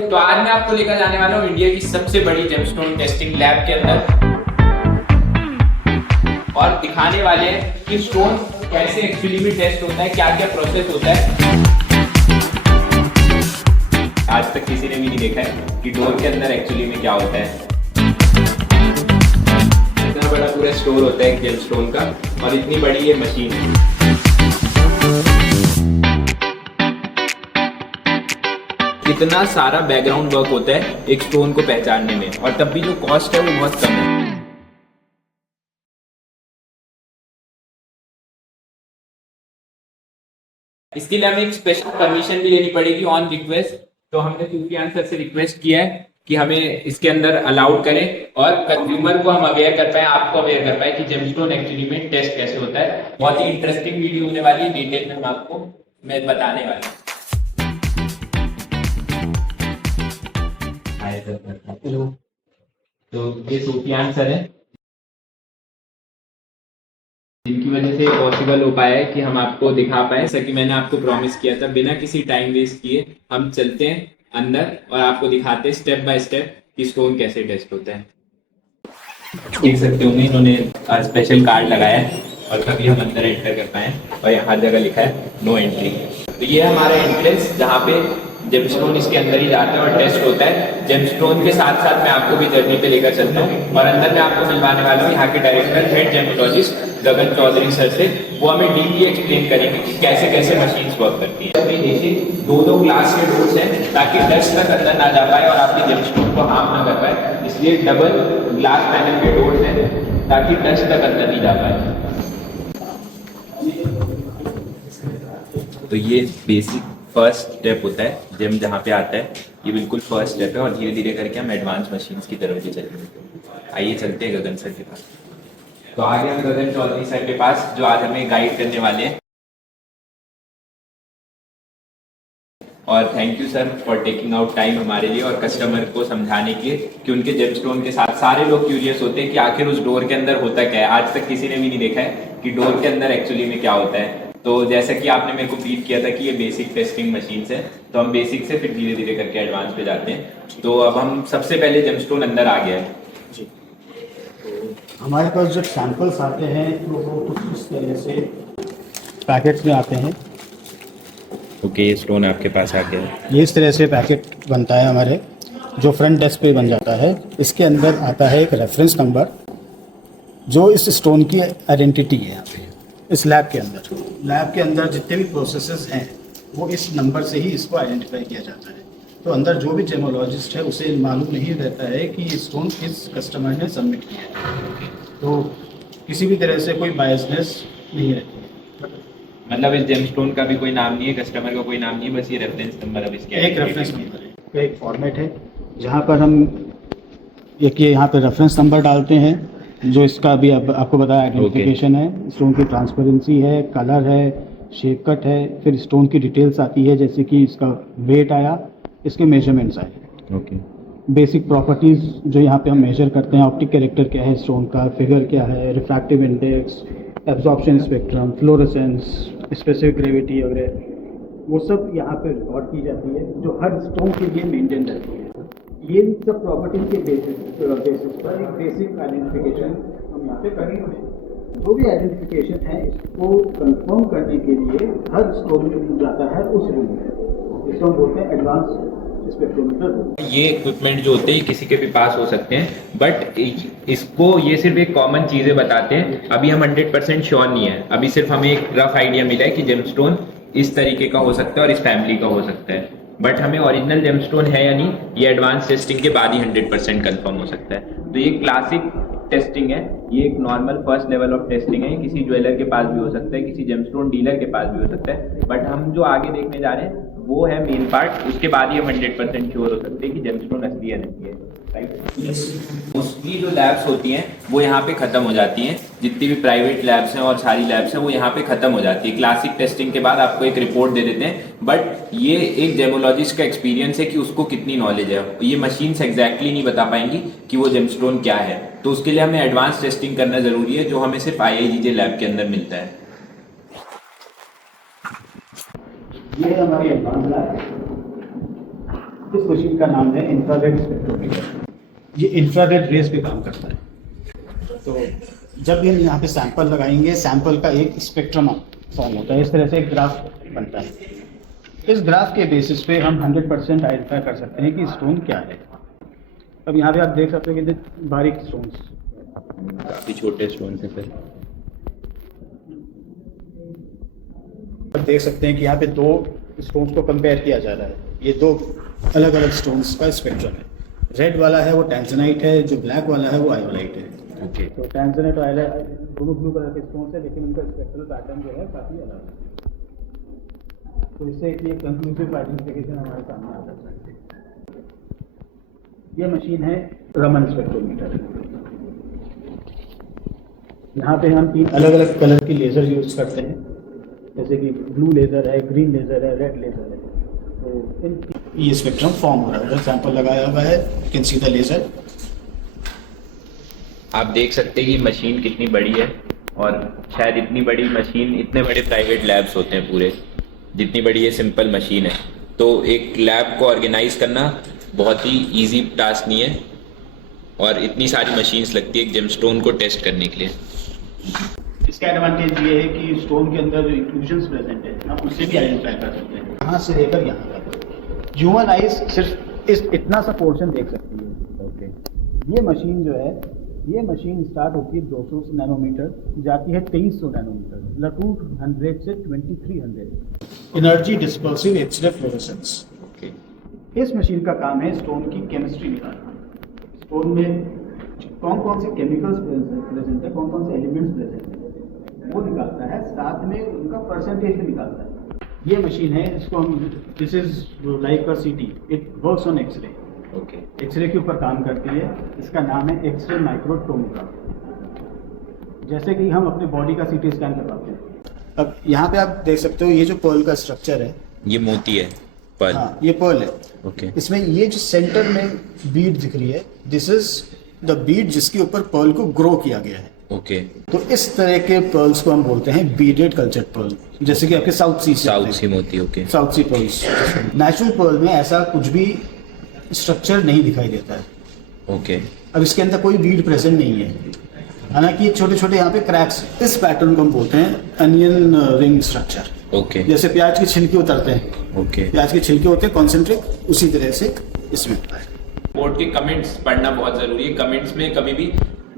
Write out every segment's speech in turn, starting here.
तो आज मैं आपको लेकर जाने वाला हूँ इंडिया की सबसे बड़ी जेमस्टोन टेस्टिंग लैब के अंदर और दिखाने वाले हैं कि स्टोन कैसे एक्चुअली में टेस्ट होता है, क्या क्या प्रोसेस होता है। आज तक किसी ने भी नहीं देखा है कि डोर के अंदर एक्चुअली में क्या होता है। इतना बड़ा पूरा स्टोर होता है जेमस्टोन का और इतनी बड़ी ये मशीन है। इतना सारा बैकग्राउंड वर्क होता है एक स्टोन को पहचानने में और तब भी जो कॉस्ट है वो बहुत कम है। इसके लिए हमें एक स्पेशल परमिशन भी लेनी पड़ेगी ऑन रिक्वेस्ट। तो हमने सूफियान सर से रिक्वेस्ट किया है कि हमें इसके अंदर अलाउड करें और कंज्यूमर को हम अवेयर कर पाए, आपको अवेयर कर पाए कि जेमस्टोन एक्चुअली में टेस्ट कैसे होता है। बहुत ही इंटरेस्टिंग वीडियो होने वाली है, डिटेल में आपको मैं बताने वाला हूँ। हेलो, तो ये सूफियान सर है जिनकी वजह से पॉसिबल हो पाया है कि हम आपको दिखा पाए। सर कि मैंने आपको प्रॉमिस किया था, बिना किसी टाइम वेस्ट किए हम चलते हैं अंदर और आपको दिखाते हैं स्टेप बाय स्टेप कि स्टोन कैसे टेस्ट होता है। देख सकते होंगे इन्होंने स्पेशल कार्ड लगाया है और तभी हम अंदर एंटर कर पाए और यहाँ हर जगह लिखा है नो एंट्री। तो ये है हमारा एंट्रेंस जहाँ पे जेमस्टोन इसके अंदर ही जाता है और टेस्ट होता है। जेमस्टोन के साथ साथ मैं आपको भी जर्नी पे लेकर चलता हूँ और अंदर मैं आपको मिलवाने वाला हूँ यहाँ के डायरेक्टर हेड जेमोलॉजिस्ट गगन चौधरी सर से। वो हमें डीपली एक्सप्लेन करेंगे कि कैसे कैसे मशीन्स वर्क करती है। अभी देखिए दो ग्लास के डोर्स हैं ताकि डस्ट तक अंदर ना जा पाए और आपकी जेमस्टोन को हार्म ना कर पाए, इसलिए डबल ग्लास पैनल के डोर्स हैं ताकि डस्ट तक अंदर नहीं जा पाए। तो ये बेसिक फर्स्ट स्टेप होता है जेम जहाँ पे आता है, ये बिल्कुल फर्स्ट स्टेप है और धीरे धीरे करके हम एडवांस मशीन्स की तरफ भी चलेंगे। आइए चलते हैं गगन सर के पास। तो आगे हम गगन चौधरी सर के पास जो आज हमें गाइड करने वाले हैं। और thank you sir for taking out time हमारे लिए और कस्टमर को समझाने के कि उनके जेमस्टोन के साथ सारे लोग क्यूरियस होते हैं कि आखिर उस डोर के अंदर होता क्या है। आज तक किसी ने भी नहीं देखा है कि डोर के अंदर एक्चुअली में क्या होता है। तो जैसा कि आपने मेरे को ब्रीफ किया था कि ये बेसिक टेस्टिंग मशीन्स है, तो हम बेसिक से फिर धीरे धीरे करके एडवांस पे जाते हैं। तो अब हम सबसे पहले जेमस्टोन अंदर आ गया है जी। तो हमारे पास जब सैंपल्स आते हैं तो वो कुछ इस तरह से पैकेट्स में आते हैं। ओके, ये स्टोन आपके पास आ गया है। ये इस तरह से पैकेट बनता है हमारे, जो फ्रंट डेस्क पे बन जाता है। इसके अंदर आता है एक रेफरेंस नंबर जो इस स्टोन की आइडेंटिटी है। यहाँ पे इस लैब के अंदर जितने भी प्रोसेसेस हैं वो इस नंबर से ही इसको आइडेंटिफाई किया जाता है। तो अंदर जो भी जेमोलॉजिस्ट है उसे मालूम नहीं रहता है कि ये स्टोन किस कस्टमर ने सबमिट किया है, तो किसी भी तरह से कोई बायसनेस नहीं रहती है। मतलब इस जेमस्टोन का भी कोई नाम नहीं है, कस्टमर का कोई नाम नहीं है, बस ये रेफरेंस नंबर अब इसके एक रेफरेंस नंबर है, एक फॉर्मेट है जहाँ पर हम एक ये यहाँ पे रेफरेंस नंबर डालते हैं जो इसका अभी आपको बताया आइडेंटिफिकेशन है। स्टोन की ट्रांसपेरेंसी है, कलर है, शेप कट है, फिर स्टोन की डिटेल्स आती है जैसे कि इसका वेट आया, इसके मेजरमेंट्स आए। ओके, बेसिक प्रॉपर्टीज़ जो यहाँ पे हम मेजर करते हैं, ऑप्टिक कैरेक्टर क्या है स्टोन का, फिगर क्या है, refractive index, absorption spectrum, fluorescence, specific gravity वगैरह, वो सब यहाँ पे रिकॉर्ड की जाती है जो हर स्टोन के लिए मेंटेन रहती है। ये सब प्रॉपर्टीज के बेसिस पर एक बेसिक आइडेंटिफिकेशन हम यहाँ पे करेंगे। जो भी आइडेंटिफिकेशन है इसको कंफर्म करने के लिए हर स्टोन में जाता है उस रूम में, इसको हम बोलते हैं एडवांस स्पेक्ट्रोमीटर। ये इक्विपमेंट जो होते हैं किसी के भी पास हो सकते हैं, बट इसको ये सिर्फ एक कॉमन चीज़ें बताते हैं। अभी हम 100% श्योर नहीं है, अभी सिर्फ हमें एक रफ आइडिया मिला है कि जेमस्टोन इस तरीके का हो सकता है और इस फैमिली का हो सकता है, बट हमें ओरिजिनल जेमस्टोन है या नहीं ये एडवांस टेस्टिंग के बाद ही 100% कंफर्म हो सकता है। तो ये क्लासिक टेस्टिंग है, ये एक normal first level of testing है। किसी ज्वेलर के पास भी हो सकता है, किसी जेमस्टोन डीलर के पास भी हो सकता है, बट हम जो आगे देखने जा रहे हैं वो है मेन पार्ट। उसके बाद ही हम 100% श्योर हो सकते हैं कि जेमस्टोन असली है नहीं है। मोस्टली जो लैब्स होती हैं वो यहाँ पे ख़त्म हो जाती हैं, जितनी भी प्राइवेट लैब्स हैं और सारी लैब्स हैं वो यहाँ पे ख़त्म हो जाती है। क्लासिक टेस्टिंग के बाद आपको एक रिपोर्ट दे देते हैं, बट ये एक जेमोलॉजिस्ट का एक्सपीरियंस है कि उसको कितनी नॉलेज है। ये मशीन्स एग्जैक्टली नहीं बता पाएंगी कि वो जेमस्टोन क्या है, तो उसके लिए हमें एडवांस टेस्टिंग करना ज़रूरी है जो हमें सिर्फ IIGJ लैब के अंदर मिलता है। ये हमारी एडवांस लैब है। इस मशीन का नाम है इंफ्रारेड स्पेक्ट्रोमीटर। ये इंफ्रारेड रेज पे काम करता है। तो जब भी हम यहाँ पे सैंपल लगाएंगे, सैंपल का एक स्पेक्ट्रम फॉर्म होता है, इस तरह से एक ग्राफ बनता है। इस ग्राफ के बेसिस पे हम 100% आइडेंटिफाई कर सकते हैं कि स्टोन क्या है। अब यहाँ पे आप देख सकते हो कि बारीक स्टोन्स, काफी छोटे स्टोन से फिर देख सकते हैं कि यहाँ पे दो स्टोन्स को कंपेयर किया जा रहा है। ये दो अलग अलग स्टोन्स का स्पेक्ट्रम है। रेड वाला है वो टैंजनाइट है, जो ब्लैक वाला है वो आयोलाइट है। ओके। तो टैंजनाइट और आयोलाइट दोनों ब्लू कलर के स्टोन्स है, लेकिन उनका स्पेक्ट्रल पैटर्न जो है काफ़ी अलग है। तो इससे एक कंक्लूसिव आइडेंटिफिकेशन हमारे सामने आ सकता है। ये मशीन है रमन स्पेक्ट्रोमीटर। यहाँ पे हम 3 अलग अलग कलर की लेज़र यूज़ करते हैं, जैसे कि ब्लू लेज़र है, ग्रीन लेज़र है, रेड लेज़र है। तो ये स्पेक्ट्रम फॉर्म हो रहा है। उधर सैंपल लगाया हुआ है, you can see the laser. आप देख सकते हैं कि मशीन कितनी बड़ी है, और शायद इतनी बड़ी मशीन, इतने बड़े प्राइवेट लैब्स होते हैं पूरे, जितनी बड़ी ये सिंपल मशीन है। तो एक लैब को ऑर्गेनाइज करना बहुत ही इजी टास्क नहीं है, और इतनी सारी मशीन्स लगती है एक जेमस्टोन को टेस्ट करने के लिए। इसका एडवांटेज ये है कि स्टोन के अंदर जो इंक्लूजन्स प्रेजेंट है, आप उससे भी आइडेंटिफाई कर सकते हैं। यहाँ से लेकर यहाँ तक ह्यूमन आइज सिर्फ इतना सा पोर्शन देख सकती है। ओके। ये मशीन जो है, ये मशीन स्टार्ट होती है 200 नैनोमीटर, जाती है 2300 नैनोमीटर, मतलब 200 से 2300। Energy dispersive x-ray fluorescence. Okay. इस मशीन का काम है स्टोन की केमिस्ट्री निकालना। स्टोन में कौन कौन से केमिकल्स प्रेजेंट है, कौन कौन से एलिमेंट्स प्रेजेंट है, वो निकालता है, साथ में उनका परसेंटेज भी निकालता है। ये मशीन है, इसको हम, this is like a CT, it works on x-ray. Okay. X-ray के ऊपर काम करती है। इसका नाम है एक्सरे माइक्रोटोमोग्राफ। जैसे कि हम अपने बॉडी का सीटी स्कैन करवाते हैं। अब यहाँ पे आप देख सकते हो, ये जो पर्ल का स्ट्रक्चर है, ये मोती है, पर्ल। हाँ, ये पर्ल है। ओके। इसमें ये जो सेंटर में बीड दिख रही है, दिस इज द बीड जिसके ऊपर पर्ल को ग्रो किया गया है। ओके। तो इस तरह के पर्ल्स को हम बोलते हैं बीडेड कल्चर्ड पर्ल, जैसे कि आपके साउथ सी मोती। ओके। साउथ सी पर्ल्स। नेचुरल पर्ल में ऐसा कुछ भी स्ट्रक्चर नहीं दिखाई देता है। ओके। अब इसके अंदर कोई बीड प्रेजेंट नहीं है, हालांकि छोटे छोटे यहाँ पे क्रैक्स। इस पैटर्न को हम बोलते हैं अनियन रिंग स्ट्रक्चर। ओके। जैसे प्याज के छिलके उतरते हैं, ओके। प्याज के छिलके होते हैं कॉन्सेंट्रिक, उसी तरह से इसमें होता है। बोर्ड के कमेंट्स पढ़ना बहुत जरूरी है। कमेंट्स में कभी भी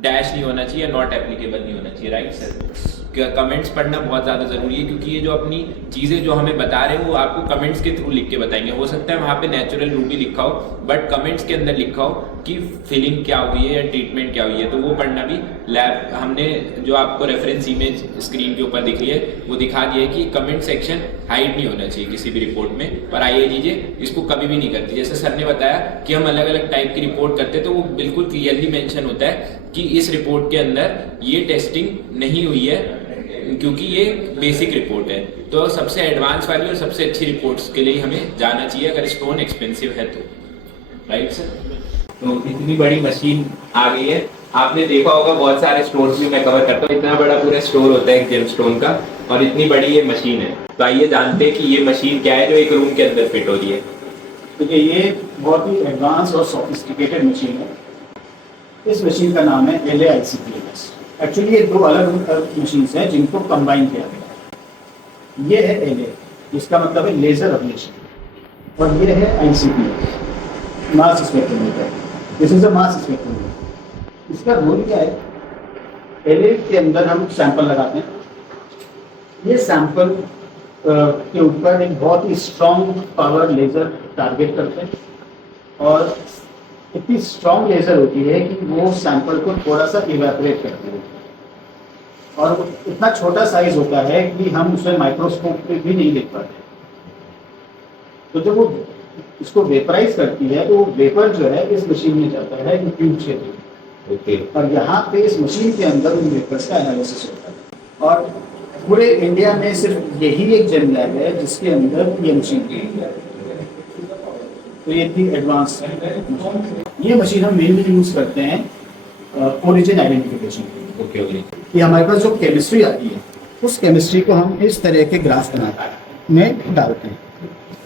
डैश नहीं होना चाहिए, नॉट एप्लीकेबल नहीं होना चाहिए, राइट सर? कमेंट्स पढ़ना बहुत ज़्यादा ज़रूरी है, क्योंकि ये जो अपनी चीज़ें जो हमें बता रहे हैं वो आपको कमेंट्स के थ्रू लिख के बताएंगे। हो सकता है वहाँ पे नेचुरल रूबी लिखा हो, बट कमेंट्स के अंदर लिखा हो कि फीलिंग क्या हुई है या ट्रीटमेंट क्या हुई है, तो वो पढ़ना भी। लैब हमने जो आपको रेफरेंस इमेज स्क्रीन के ऊपर दिख रही है वो दिखा दिया है कि कमेंट सेक्शन हाइड नहीं होना चाहिए किसी भी रिपोर्ट में, पर IAGJ इसको कभी भी नहीं करती। जैसे सर ने बताया कि हम अलग अलग टाइप की रिपोर्ट करते हैं, तो वो बिल्कुल क्लियरली मेंशन होता है कि इस रिपोर्ट के अंदर ये टेस्टिंग नहीं हुई है, क्योंकि ये बेसिक रिपोर्ट है। तो सबसे एडवांस वाली और सबसे अच्छी रिपोर्ट्स के लिए हमें जाना चाहिए, अगर स्टोन एक्सपेंसिव है तो, राइट सर? तो इतनी बड़ी मशीन आ गई है, आपने देखा होगा बहुत सारे स्टोर्स में मैं कवर करता हूँ, इतना बड़ा पूरा स्टोर होता है एक जेमस्टोन का, और इतनी बड़ी ये मशीन है। तो आइए जानते हैं कि ये मशीन क्या है जो एक रूम के अंदर फिट हो रही है। देखिए, ये बहुत ही एडवांस और सोफिस्टिकेटेड मशीन है। इस मशीन का नाम है LAICPLS। एक्चुअली ये दो अलग मशीन्स हैं जिनको कंबाइन किया गया। ये है LA, जिसका मतलब है लेजर अब्लेशन, और ये है ICPLS, mass spectrometer. This is a mass spectrometer. इसका रोल क्या है? LA के अंदर हम सैंपल लगाते हैं। ये सैंपल के ऊपर एक बहुत ही स्ट्रॉन्ग पावर लेजर टारगेट करते हैं, और इतनी स्ट्रॉन्ग लेजर होती है कि वो सैंपल को थोड़ा सा इवेपोरेट करती है, और इतना छोटा साइज होता है कि हम उसे माइक्रोस्कोप पे भी नहीं देख पाते। तो जब वो इसको वेपराइज करती है, तो वो वेपर जो है इस मशीन में जाता है ट्यूब क्षेत्र। ओके। और यहाँ पे इस मशीन के अंदर उन वेपर्स का एनालिसिस होता है। और पूरे इंडिया में सिर्फ यही एक जेम लैब है जिसके अंदर ये मशीन है। तो ये इतनी एडवांस है। ये मशीन हम मेनली यूज करते हैं ओरिजिन आइडेंटिफिकेशन। ओके। ये हमारे पास जो केमिस्ट्री आती है, उस केमिस्ट्री को हम इस तरह के ग्राफ बनाकर में डालते हैं।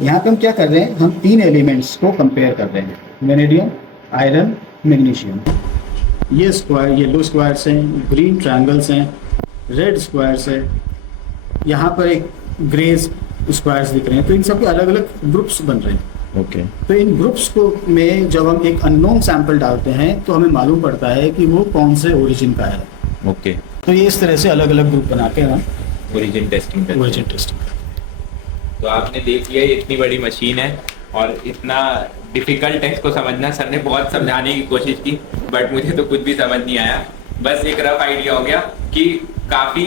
यहाँ पे हम क्या कर रहे हैं, हम 3 एलिमेंट्स को कंपेयर कर रहे हैं, वेनेडियम, आयरन, मैग्नीशियम। ये स्क्वायर, येलो स्क्वायर्स हैं, ग्रीन ट्रायंगल्स हैं, रेड स्क्वायर्स है, यहाँ पर एक ग्रे स्क्वायर्स दिख रहे हैं। तो इन सबके अलग अलग ग्रुप्स बन रहे हैं। ओके। तो इन ग्रुप्स को में जब हम एक अननोन सैंपल डालते हैं तो हमें मालूम पड़ता है कि वो कौन से ओरिजिन का है। ओके। तो ये इस तरह से अलग अलग ग्रुप बना के हम ओरिजिन टेस्टिंग करते हैं। Origin testing. तो आपने देख लिया ये इतनी बड़ी मशीन है और इतना डिफिकल्ट है इसको समझना। सर ने बहुत समझाने की कोशिश की बट मुझे तो कुछ भी समझ नहीं आया। बस एक रफ आइडिया हो गया कि काफ़ी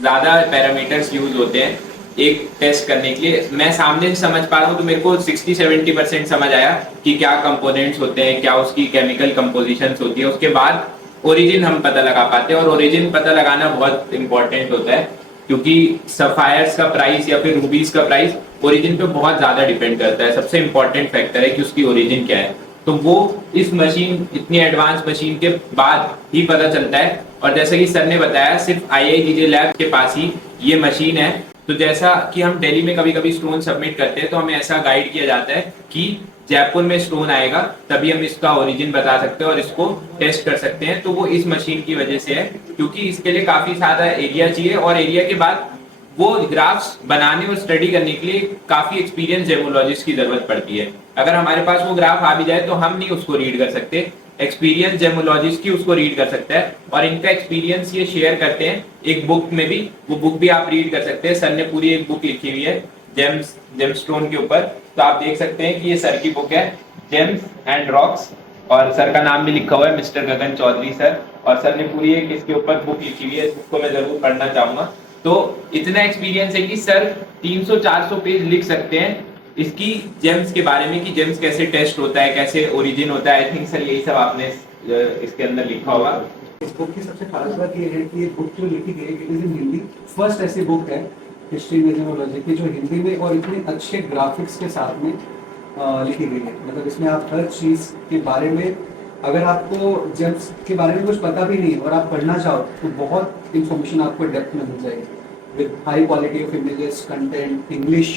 ज़्यादा पैरामीटर्स यूज होते हैं एक टेस्ट करने के लिए। मैं सामने से समझ पा रहा हूँ तो मेरे को 60-70% समझ आया कि क्या कंपोनेंट्स होते हैं, क्या उसकी केमिकल कंपोजिशंस होती है। उसके बाद ओरिजिन हम पता लगा पाते हैं और ओरिजिन पता लगाना बहुत इंपॉर्टेंट होता है क्योंकि सफायर्स का प्राइस या फिर रूबीज का प्राइस ओरिजिन पे बहुत ज्यादा डिपेंड करता है। सबसे इंपॉर्टेंट फैक्टर है कि उसकी ओरिजिन क्या है। तो वो इस मशीन, इतनी एडवांस मशीन के बाद ही पता चलता है। और जैसा कि सर ने बताया सिर्फ IIGJ लैब के पास ही ये मशीन है। तो जैसा कि हम दिल्ली में कभी कभी स्टोन सबमिट करते हैं तो हमें ऐसा गाइड किया जाता है कि जयपुर में स्टोन आएगा तभी हम इसका ओरिजिन बता सकते हैं और इसको टेस्ट कर सकते हैं। तो वो इस मशीन की वजह से है क्योंकि इसके लिए काफी ज्यादा एरिया चाहिए और एरिया के बाद वो ग्राफ्स बनाने और स्टडी करने के लिए काफी एक्सपीरियंस जेमोलॉजिस्ट की जरूरत पड़ती है। अगर हमारे पास वो ग्राफ आ भी जाए तो हम नहीं उसको रीड कर सकते, एक्सपीरियंस जेमोलॉजिस्ट की उसको रीड कर सकता है। और इनका एक्सपीरियंस ये शेयर करते हैं एक बुक में भी, वो बुक भी आप रीड कर सकते हैं। सर ने पूरी एक बुक लिखी हुई है जेमस्टोन के ऊपर, तो आप देख सकते हैं कि ये सर की बुक है जेम्स एंड रॉक्स और सर का नाम भी लिखा हुआ है मिस्टर गगन चौधरी सर। और सर ने पूरी एक इसके ऊपर बुक लिखी हुई है, इस बुक को मैं जरूर पढ़ना चाहूंगा। तो इतना एक्सपीरियंस है कि सर 300-400 पेज लिख सकते हैं इसकी जेम्स के बारे में कि जेम्स कैसे टेस्ट होता है, कैसे ओरिजिन होता है। आई थिंक सर यही सब आपने इसके अंदर लिखा होगा। इस बुक की सबसे खास बात ये है कि ये बुक जो लिखी गई है it is in Hindi. First ऐसी बुक है हिस्ट्री में जेमोलॉजी की जो हिंदी में और इतने अच्छे ग्राफिक्स के साथ में लिखी गई है। मतलब इसमें आप हर चीज़ के बारे में, अगर आपको जेम्स के बारे में कुछ पता भी नहीं और आप पढ़ना चाहो तो बहुत इंफॉर्मेशन आपको डेप्थ में मिल जाएगी with high quality of images, content, English,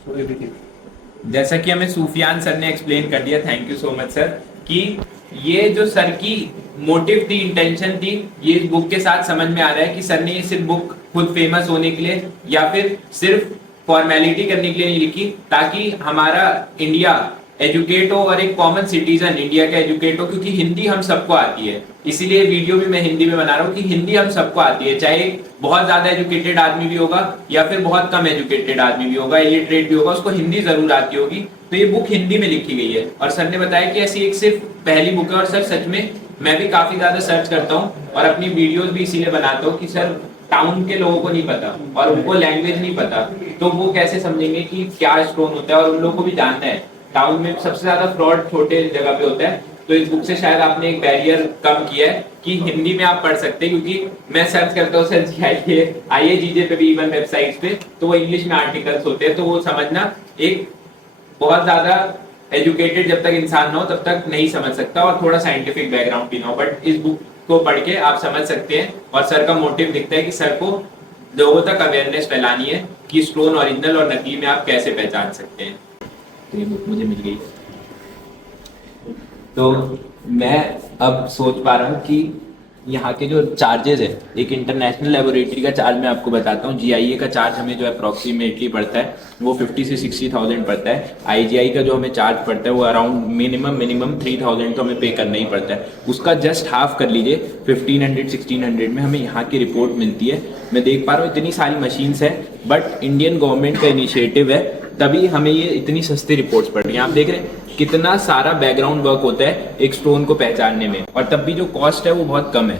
so everything. जैसा कि हमें सूफियान सर ने एक्सप्लेन कर दिया, thank you so much sir, कि ये जो सर की मोटिव थी, इंटेंशन थी, ये इस बुक के साथ समझ में आ रहा है कि सर ने ये सिर्फ बुक खुद फेमस होने के लिए या फिर सिर्फ फॉर्मेलिटी करने के लिए नहीं लिखी, ताकि हमारा इंडिया एजुकेट हो और एक कॉमन सिटीजन इंडिया का एजुकेट हो। क्योंकि हिंदी हम सबको आती है, इसीलिए वीडियो भी मैं हिंदी में बना रहा हूँ कि हिंदी हम सबको आती है, चाहे बहुत ज्यादा एजुकेटेड आदमी भी होगा या फिर बहुत कम एजुकेटेड आदमी भी होगा, इलिटरेट भी होगा, उसको हिंदी जरूर आती होगी। तो ये बुक हिंदी में लिखी गई है और सर ने बताया कि ऐसी एक सिर्फ पहली बुक है। और सर सच में मैं भी काफी ज्यादा सर्च करता हूँ और अपनी वीडियोज भी इसीलिए बनाता हूँ कि सर टाउन के लोगों को नहीं पता और उनको लैंग्वेज नहीं पता, तो वो कैसे समझेंगे कि क्या स्टोन होता है। और उन लोगों को भी जानना है टाउन में सबसे ज्यादा फ्रॉड छोटे जगह पे होता है। तो इस बुक से शायद आपने एक बैरियर कम किया है कि हिंदी में आप पढ़ सकते हैं। क्योंकि मैं सर्च करता हूँ सर IIGJ पे भी, इवन वेबसाइट्स पे, तो वो इंग्लिश में आर्टिकल्स होते हैं। तो वो समझना, एक बहुत ज्यादा एजुकेटेड जब तक इंसान ना हो तब तक नहीं समझ सकता और थोड़ा साइंटिफिक बैकग्राउंड भी ना हो। बट इस बुक को पढ़ के आप समझ सकते हैं और सर का मोटिव दिखता है कि सर को लोगों तक अवेयरनेस फैलानी है कि स्टोन ओरिजिनल और नकली में आप कैसे पहचान सकते हैं। तो ये बुक मुझे मिल गई। तो मैं अब सोच पा रहा हूँ कि यहाँ के जो चार्जेस है, एक इंटरनेशनल लेबोरेटरी का चार्ज मैं आपको बताता हूँ। GIA का चार्ज हमें जो अप्रॉक्सीमेटली पड़ता है वो 50 से 60,000 पड़ता है। IGI का जो हमें चार्ज पड़ता है वो अराउंड मिनिमम 3,000 तो हमें पे करना ही पड़ता है। उसका जस्ट हाफ कर लीजिए, 1500-1600 में हमें यहाँ की रिपोर्ट मिलती है। मैं देख पा रहा हूँ इतनी सारी मशीन्स है बट इंडियन गवर्नमेंट का इनिशिएटिव है तभी हमें ये इतनी सस्ती रिपोर्ट्स पड़ रही हैं। आप देख रहे हैं कितना सारा बैकग्राउंड वर्क होता है एक स्टोन को पहचानने में, और तब भी जो कॉस्ट है वो बहुत कम है।